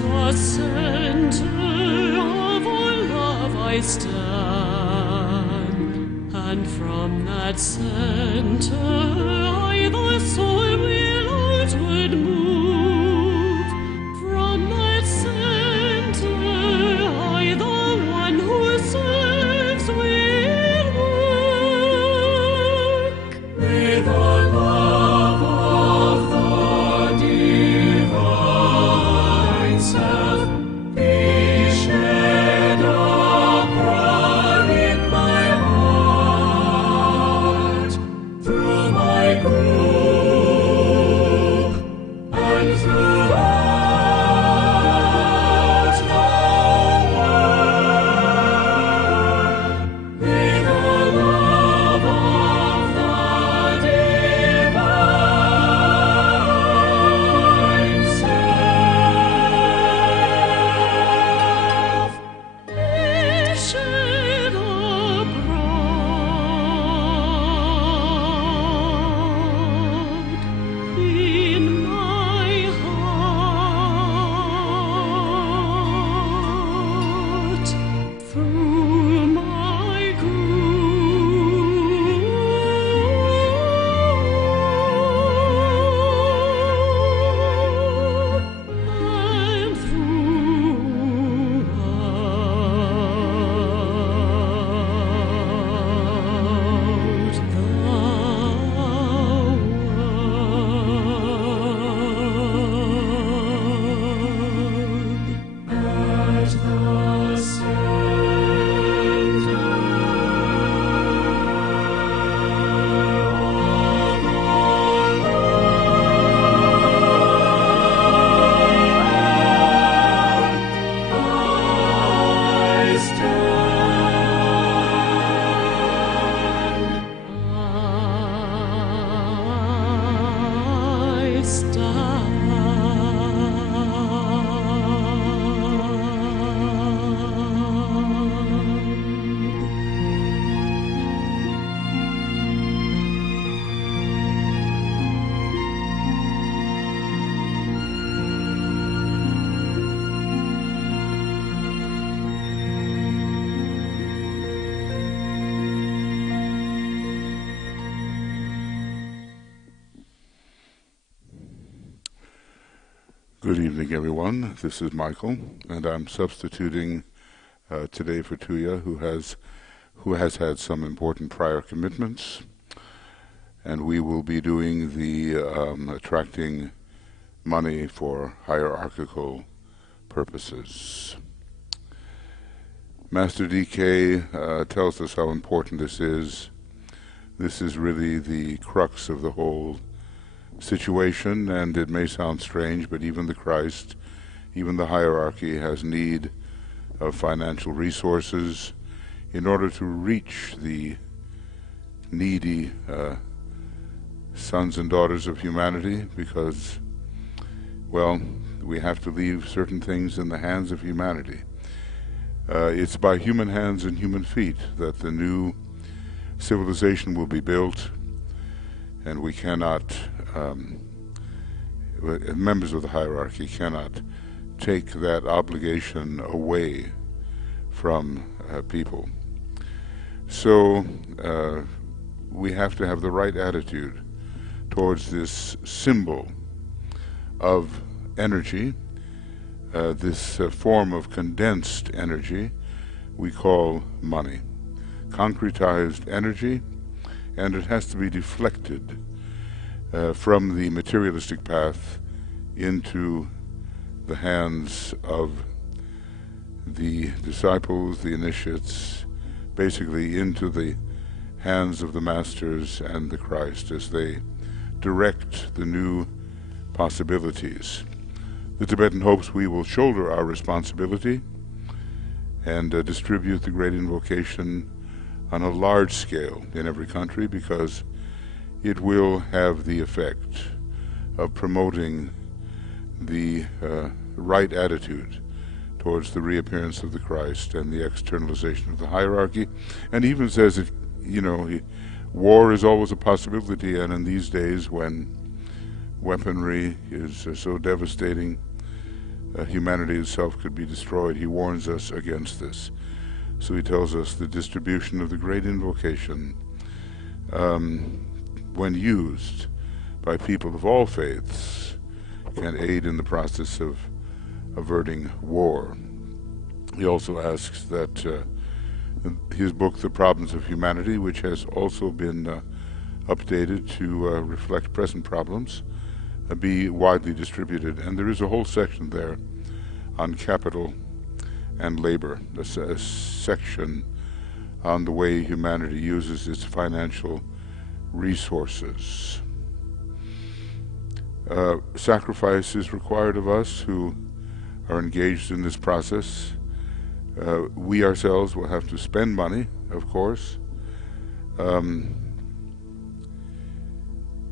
the center of all love I stand, and from that center I, the soul, will outward move. From that center I, the one who serves, will work. May the love of the divine self be shed abroad in my heart, through my group and throughout the world. May the love of the divine self be shed abroad in my heart, through my group and Good evening, everyone. This is Michael, and I'm substituting today for Tuya, who has had some important prior commitments, and we will be doing the attracting money for hierarchical purposes. Master DK tells us how important this is. This is really the crux of the whole situation, and it may sound strange, but even the Christ, even the hierarchy has need of financial resources in order to reach the needy sons and daughters of humanity, because, well, we have to leave certain things in the hands of humanity. It's by human hands and human feet that the new civilization will be built, and we cannot, members of the hierarchy cannot take that obligation away from people. So we have to have the right attitude towards this symbol of energy, this form of condensed energy we call money. Concretized energy, and it has to be deflected from the materialistic path into the hands of the disciples, the initiates, basically into the hands of the masters and the Christ as they direct the new possibilities. The Tibetan hopes we will shoulder our responsibility and distribute the great invocation on a large scale in every country, because it will have the effect of promoting the right attitude towards the reappearance of the Christ and the externalization of the hierarchy. And even says, if war is always a possibility, and in these days when weaponry is so devastating, humanity itself could be destroyed. He warns us against this. So he tells us the distribution of the great invocation, when used by people of all faiths, can aid in the process of averting war. He also asks that his book, The Problems of Humanity, which has also been updated to reflect present problems, be widely distributed. And there is a whole section there on capital and labor, a section on the way humanity uses its financial resources. Sacrifice is required of us who are engaged in this process. We ourselves will have to spend money, of course.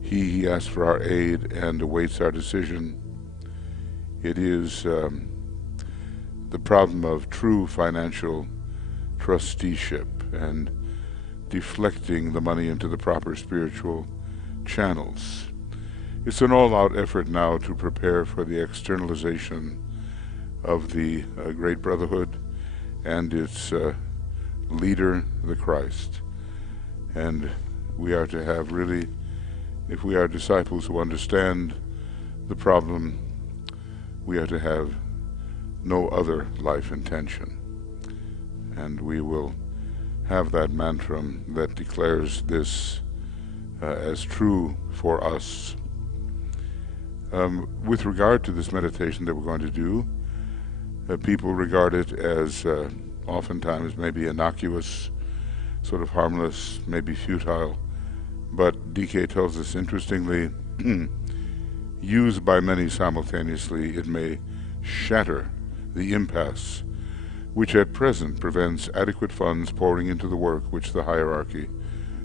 He asks for our aid and awaits our decision. It is the problem of true financial trusteeship and deflecting the money into the proper spiritual channels. It's an all-out effort now to prepare for the externalization of the Great Brotherhood and its leader, the Christ. And we are to have really, if we are disciples who understand the problem, we are to have no other life intention. And we will have that mantra that declares this as true for us. With regard to this meditation that we're going to do, people regard it as oftentimes maybe innocuous, sort of harmless, maybe futile, but DK tells us, interestingly, used by many simultaneously, it may shatter the impasse which at present prevents adequate funds pouring into the work which the hierarchy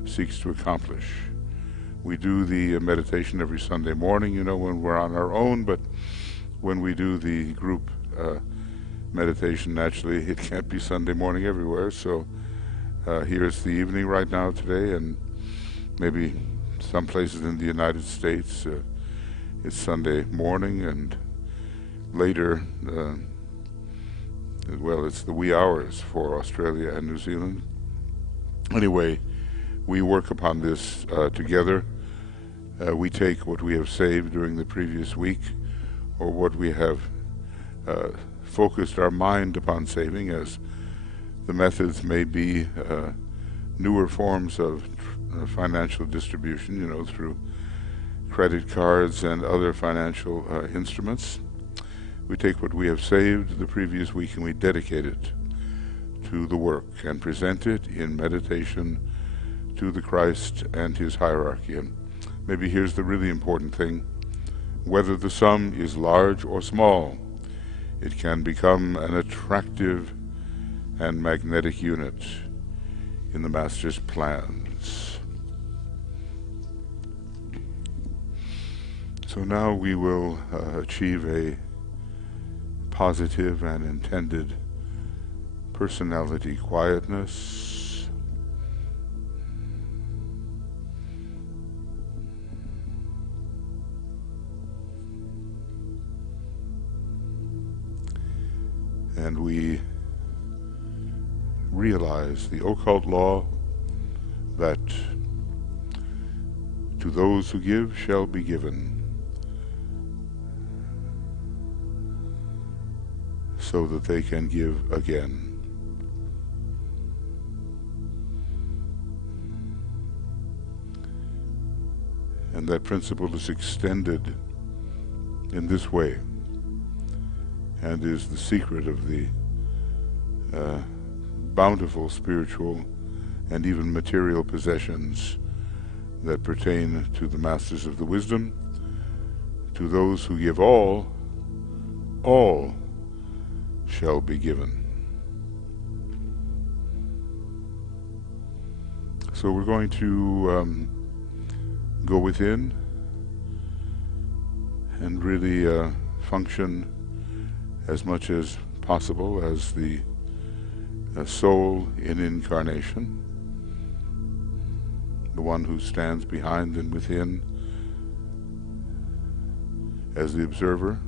seeks to accomplish. We do the meditation every Sunday morning, when we're on our own, but when we do the group meditation, naturally, it can't be Sunday morning everywhere, so here's the evening right now today, and maybe some places in the United States it's Sunday morning, and later, well, it's the wee hours for Australia and New Zealand. Anyway, we work upon this together. We take what we have saved during the previous week, or what we have focused our mind upon saving, as the methods may be newer forms of financial distribution, through credit cards and other financial instruments. We take what we have saved the previous week and we dedicate it to the work and present it in meditation to the Christ and his hierarchy. And maybe here's the really important thing: whether the sum is large or small, it can become an attractive and magnetic unit in the Master's plans. So now we will achieve a positive and intended personality quietness. And we realize the occult law that to those who give shall be given, so that they can give again. And that principle is extended in this way, and is the secret of the bountiful spiritual and even material possessions that pertain to the Masters of the Wisdom. To those who give all shall be given. So we're going to go within and really function as much as possible as the soul in incarnation, the one who stands behind and within as the observer,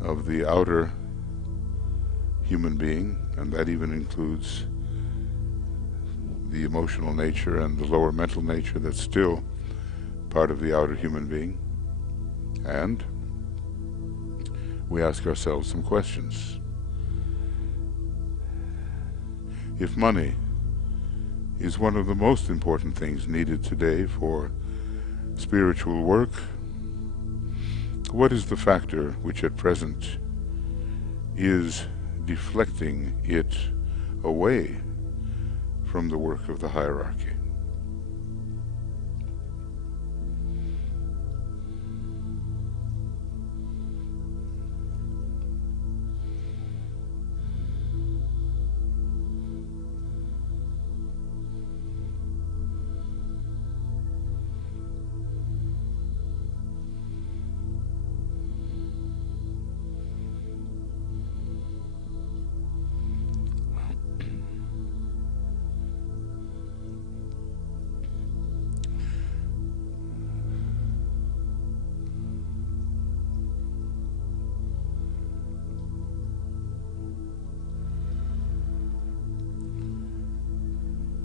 of the outer human being, and that even includes the emotional nature and the lower mental nature that's still part of the outer human being. And we ask ourselves some questions. If money is one of the most important things needed today for spiritual work, what is the factor which at present is deflecting it away from the work of the hierarchy?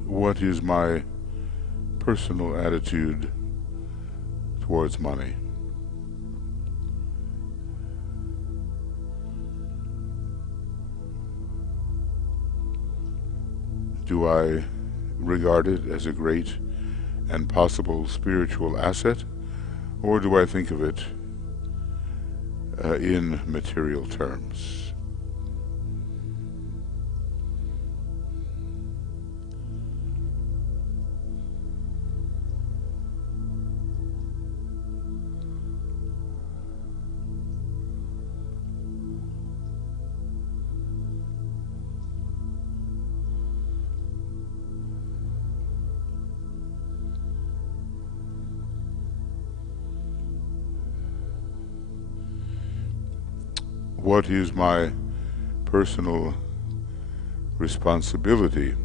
What is my personal attitude towards money? Do I regard it as a great and possible spiritual asset, or do I think of it in material terms? What is my personal responsibility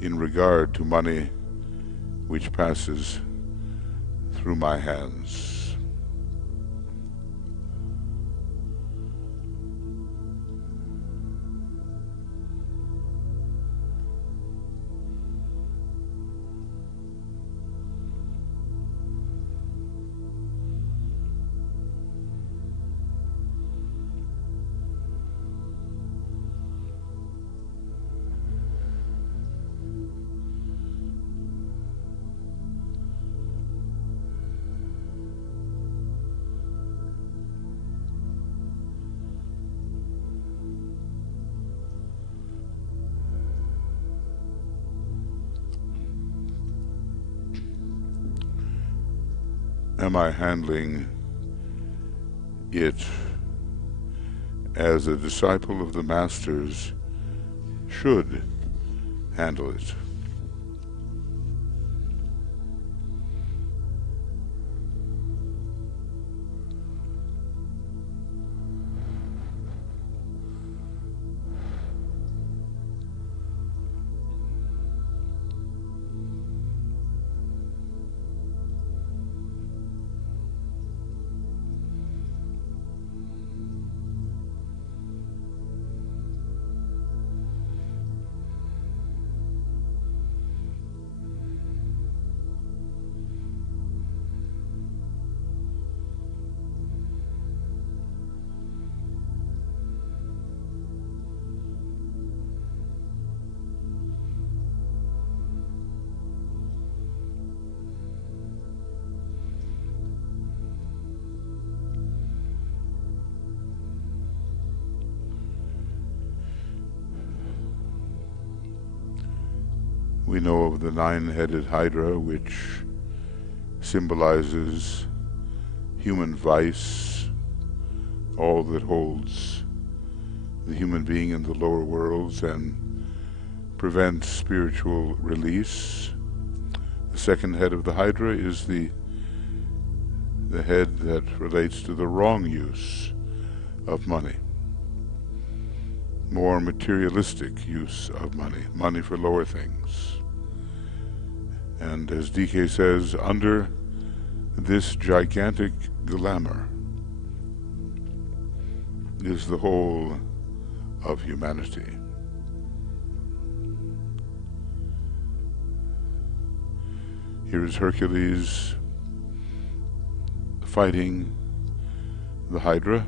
in regard to money which passes through my hands? Am I handling it as a disciple of the Masters should handle it? We know of the nine-headed hydra, which symbolizes human vice, all that holds the human being in the lower worlds and prevents spiritual release. The second head of the hydra is the head that relates to the wrong use of money, more materialistic use of money, money for lower things. And as DK says, under this gigantic glamour, is the whole of humanity. Here is Hercules fighting the Hydra.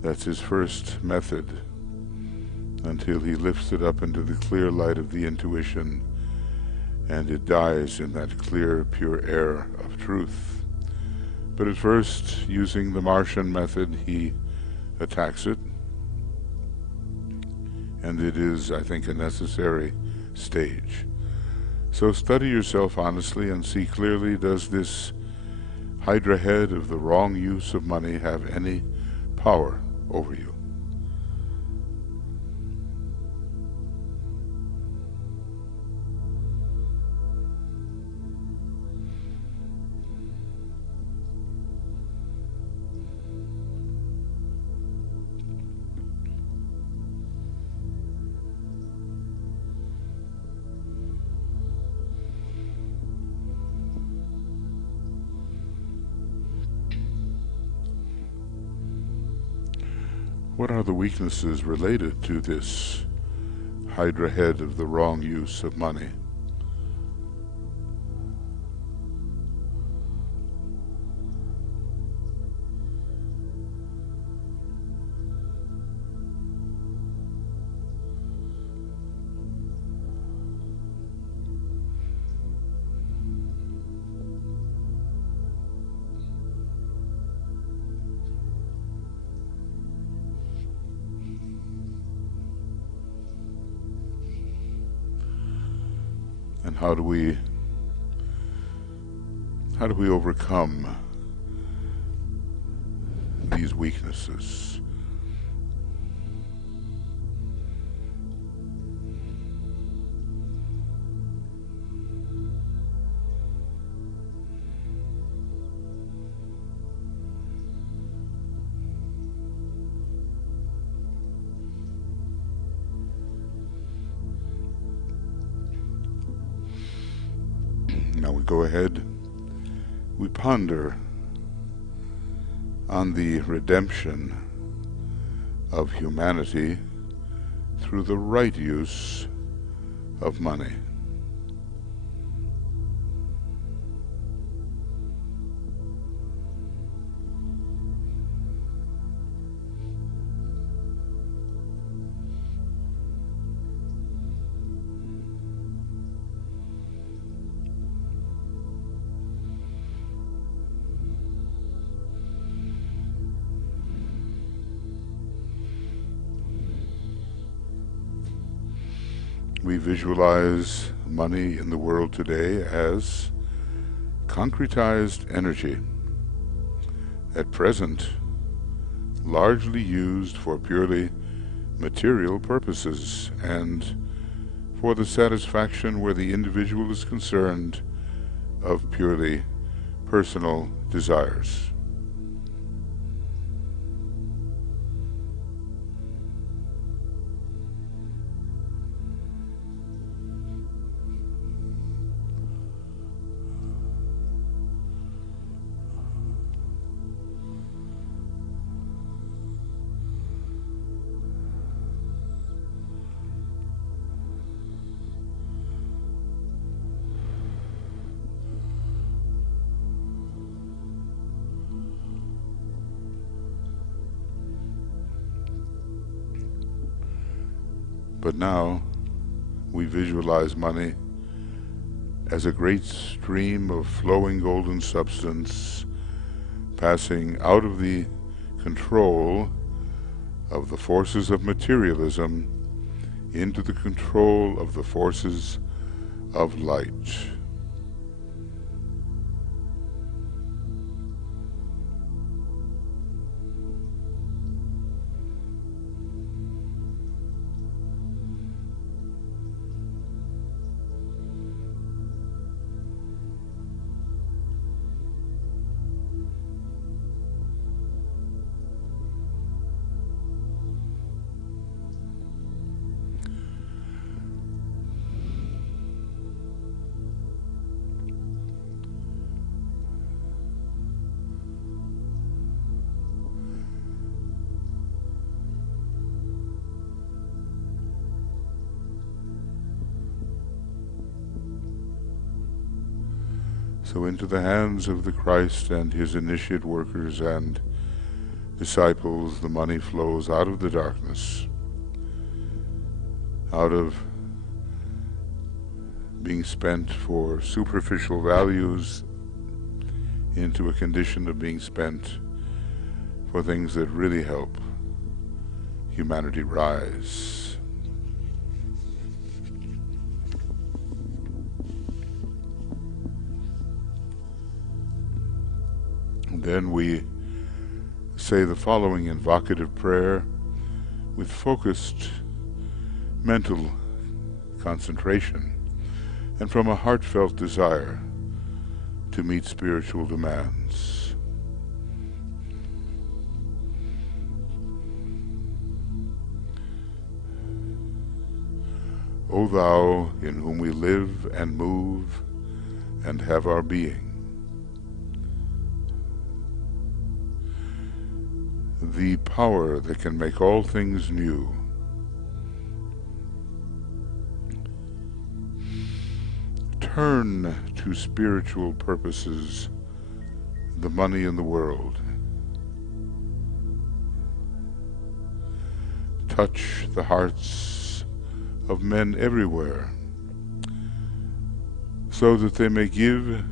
That's his first method, until he lifts it up into the clear light of the intuition, and it dies in that clear, pure air of truth. But at first, using the Martian method, he attacks it, and it is, I think, a necessary stage. So study yourself honestly and see clearly, does this Hydra head of the wrong use of money have any power over you? What are the weaknesses related to this Hydra head of the wrong use of money? And how do we overcome these weaknesses? Now we go ahead, we ponder on the redemption of humanity through the right use of money. We visualize money in the world today as concretized energy, at present largely used for purely material purposes and for the satisfaction, where the individual is concerned, of purely personal desires. But now we visualize money as a great stream of flowing golden substance passing out of the control of the forces of materialism into the control of the forces of light. So into the hands of the Christ and his initiate workers and disciples, the money flows out of the darkness, out of being spent for superficial values into a condition of being spent for things that really help humanity rise. And then we say the following invocative prayer with focused mental concentration and from a heartfelt desire to meet spiritual demands. O Thou, in whom we live and move and have our being, the power that can make all things new, turn to spiritual purposes the money in the world. Touch the hearts of men everywhere, so that they may give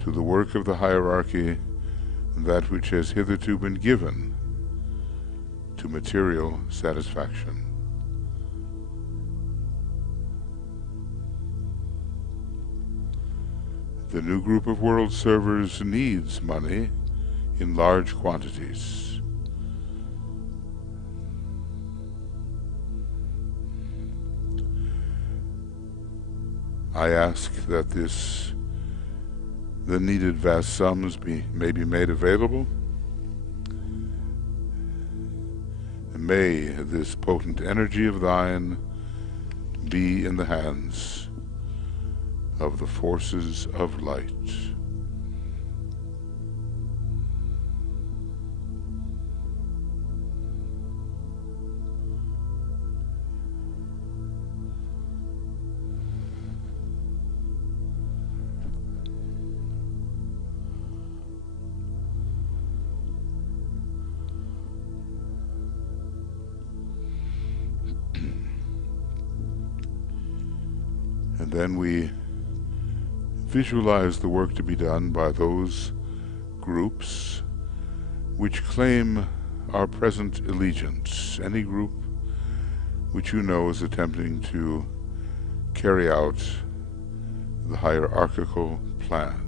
to the work of the hierarchy that which has hitherto been given to material satisfaction. The new group of world servers needs money in large quantities. I ask that the needed vast sums may be made available, and may this potent energy of thine be in the hands of the forces of light. And then we visualize the work to be done by those groups which claim our present allegiance, any group which you know is attempting to carry out the hierarchical plan.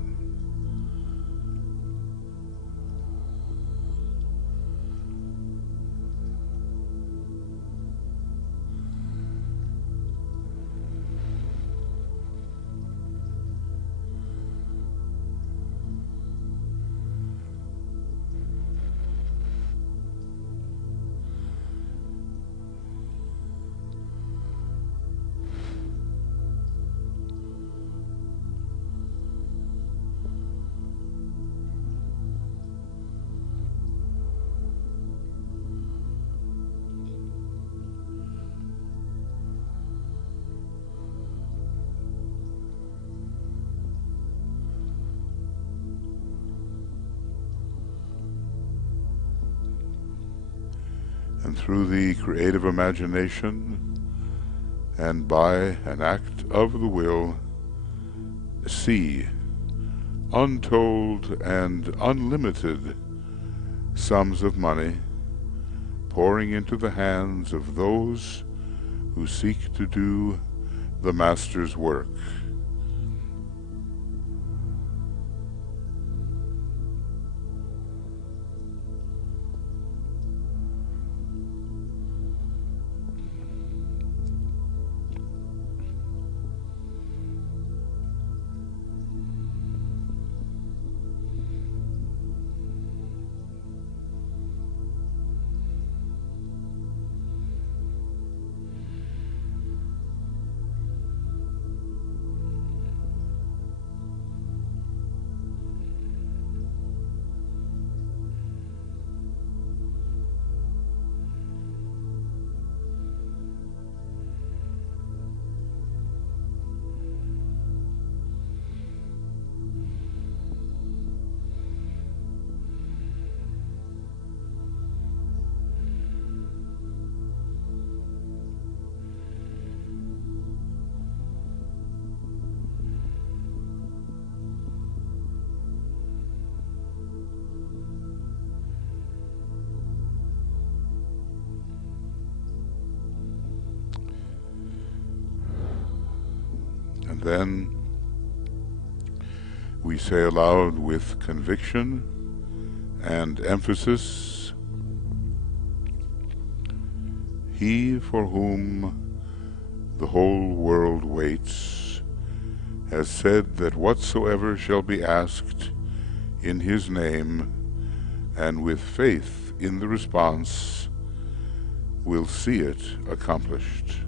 And through the creative imagination and by an act of the will, see untold and unlimited sums of money pouring into the hands of those who seek to do the Master's work. And then we say aloud with conviction and emphasis, "He for whom the whole world waits has said that whatsoever shall be asked in his name, and with faith in the response, will see it accomplished."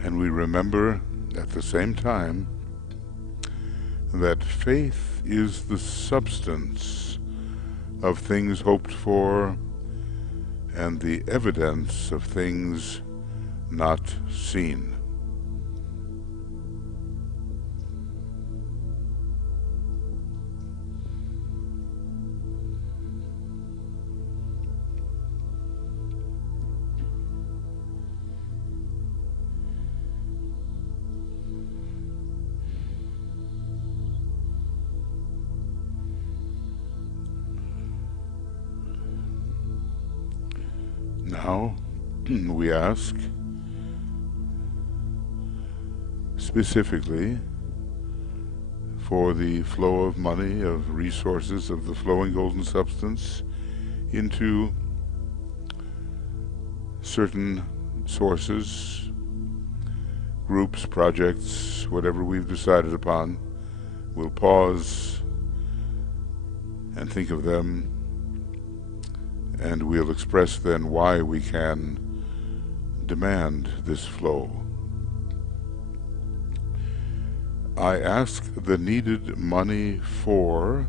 And we remember at the same time that faith is the substance of things hoped for and the evidence of things not seen. Now, we ask specifically for the flow of money, of resources, of the flowing golden substance into certain sources, groups, projects, whatever we've decided upon. We'll pause and think of them, and we'll express then why we can demand this flow. I ask the needed money for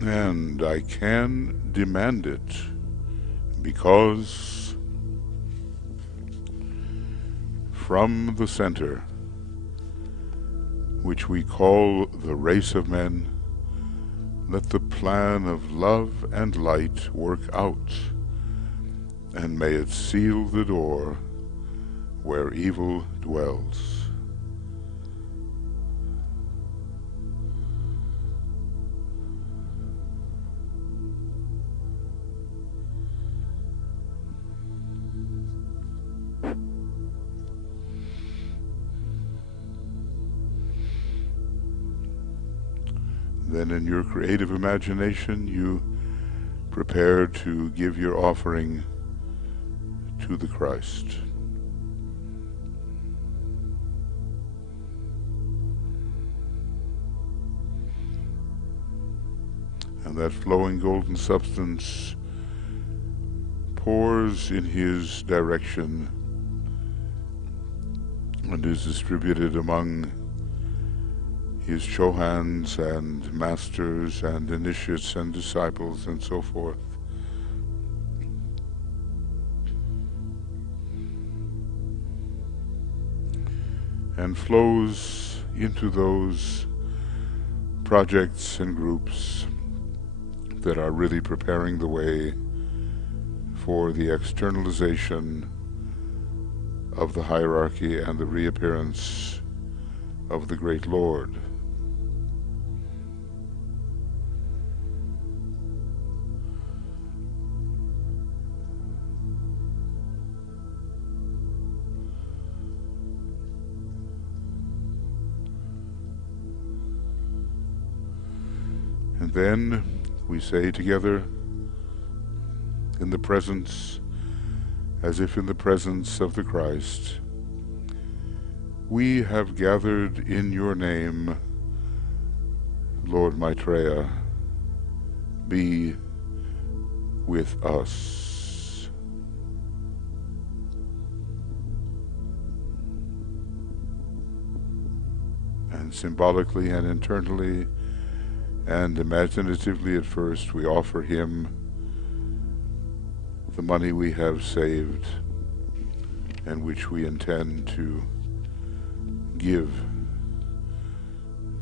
and I can demand it because from the center, which we call the race of men, let the plan of love and light work out, and may it seal the door where evil dwells. Then in your creative imagination, you prepare to give your offering to the Christ. And that flowing golden substance pours in his direction and is distributed among his chohans and masters and initiates and disciples and so forth. and flows into those projects and groups that are really preparing the way for the externalization of the hierarchy and the reappearance of the Great Lord. And then we say together, in the presence, as if in the presence of the Christ, we have gathered in your name, Lord Maitreya, be with us. And symbolically and internally and imaginatively at first, we offer him the money we have saved and which we intend to give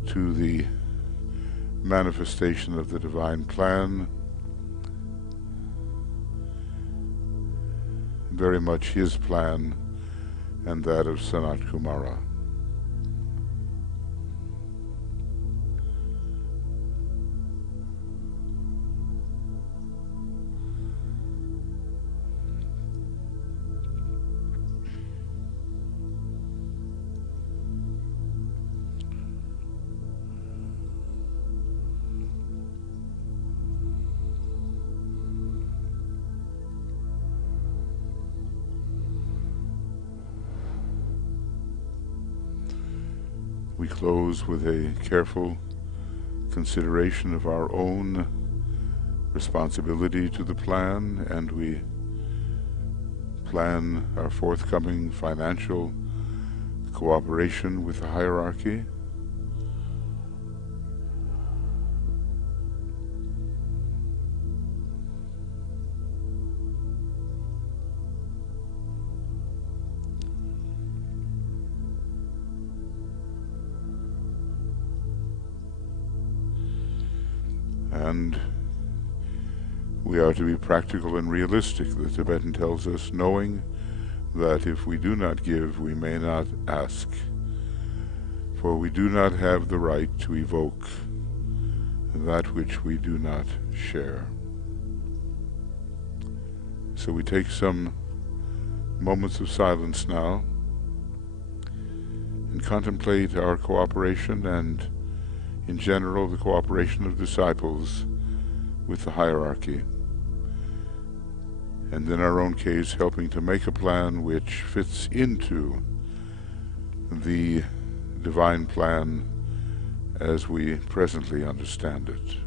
to the manifestation of the divine plan, very much his plan and that of Sanat Kumara. We close with a careful consideration of our own responsibility to the plan, and we plan our forthcoming financial cooperation with the hierarchy. And we are to be practical and realistic, the Tibetan tells us, knowing that if we do not give, we may not ask, for we do not have the right to evoke that which we do not share. So we take some moments of silence now and contemplate our cooperation and, in general, the cooperation of disciples with the hierarchy, and in our own case, helping to make a plan which fits into the divine plan as we presently understand it.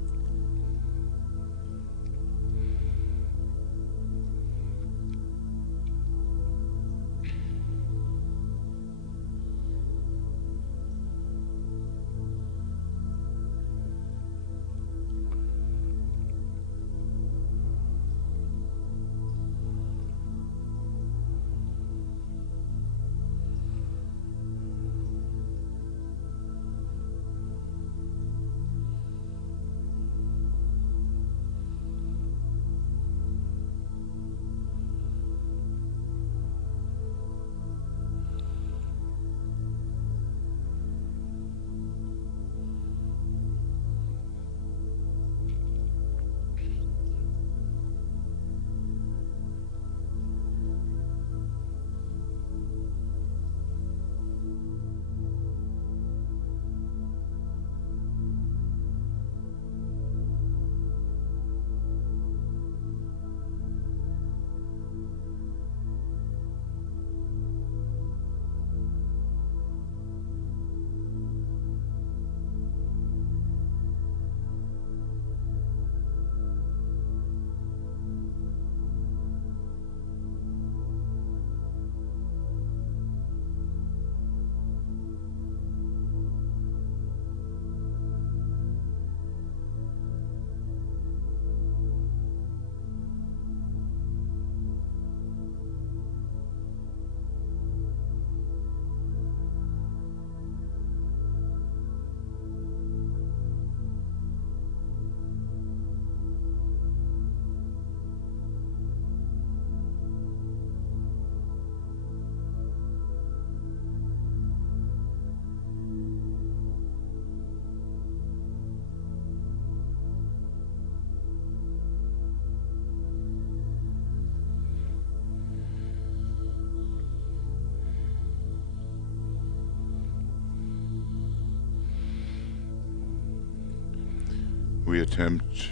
we attempt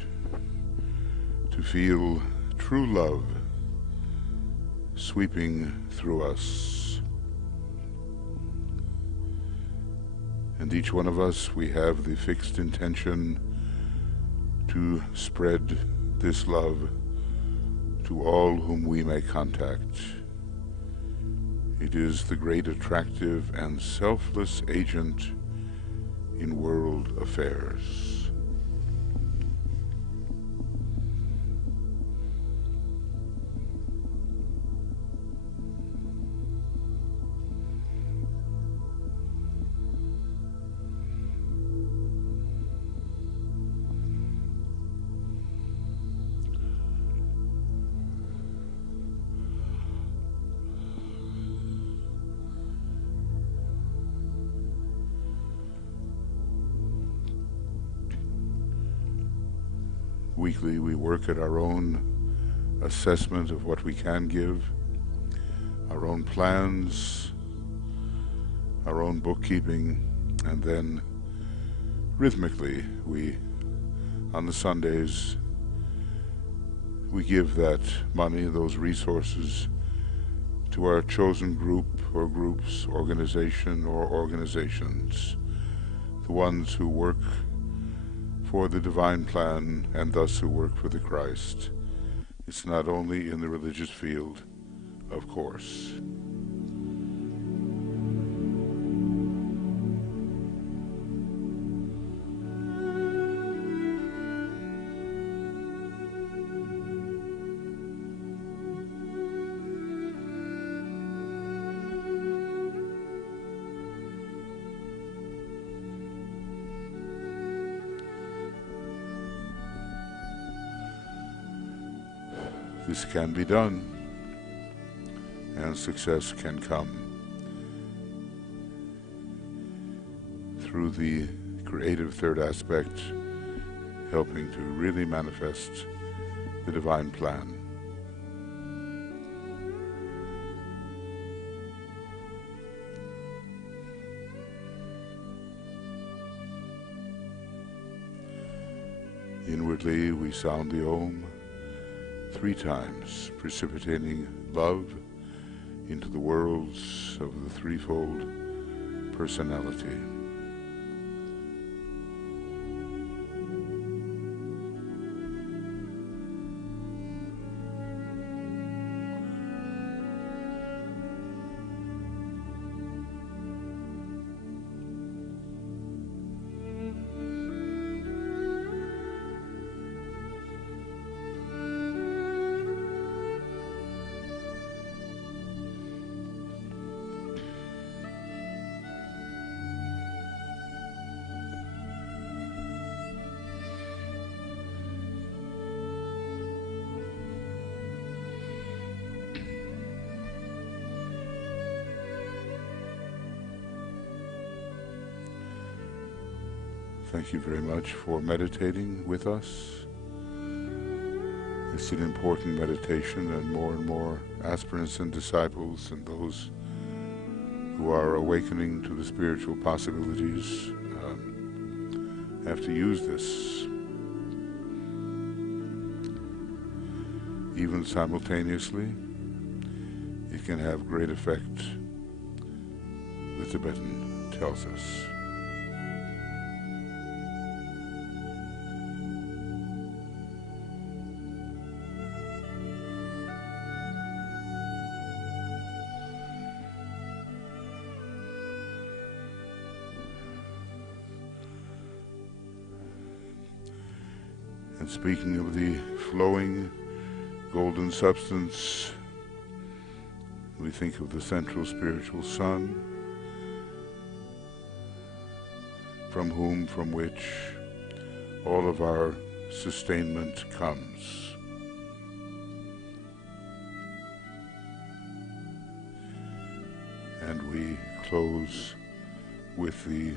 to feel true love sweeping through us. And each one of us, we have the fixed intention to spread this love to all whom we may contact. It is the great attractive and selfless agent in world affairs. Weekly, we work at our own assessment of what we can give, our own plans, our own bookkeeping, and then rhythmically, on the Sundays, we give that money, those resources, to our chosen group or groups, organization or organizations, the ones who work for the divine plan and thus who work for the Christ. It's not only in the religious field, of course. This can be done, and success can come through the creative third aspect, helping to really manifest the divine plan. Inwardly, we sound the Om 3 times, precipitating love into the worlds of the threefold personality. Thank you very much for meditating with us. It's an important meditation, and more aspirants and disciples and those who are awakening to the spiritual possibilities have to use this. Even simultaneously, it can have great effect, the Tibetan tells us. And speaking of the flowing golden substance, we think of the central spiritual sun, from which all of our sustainment comes. And we close with the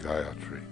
Gayatri.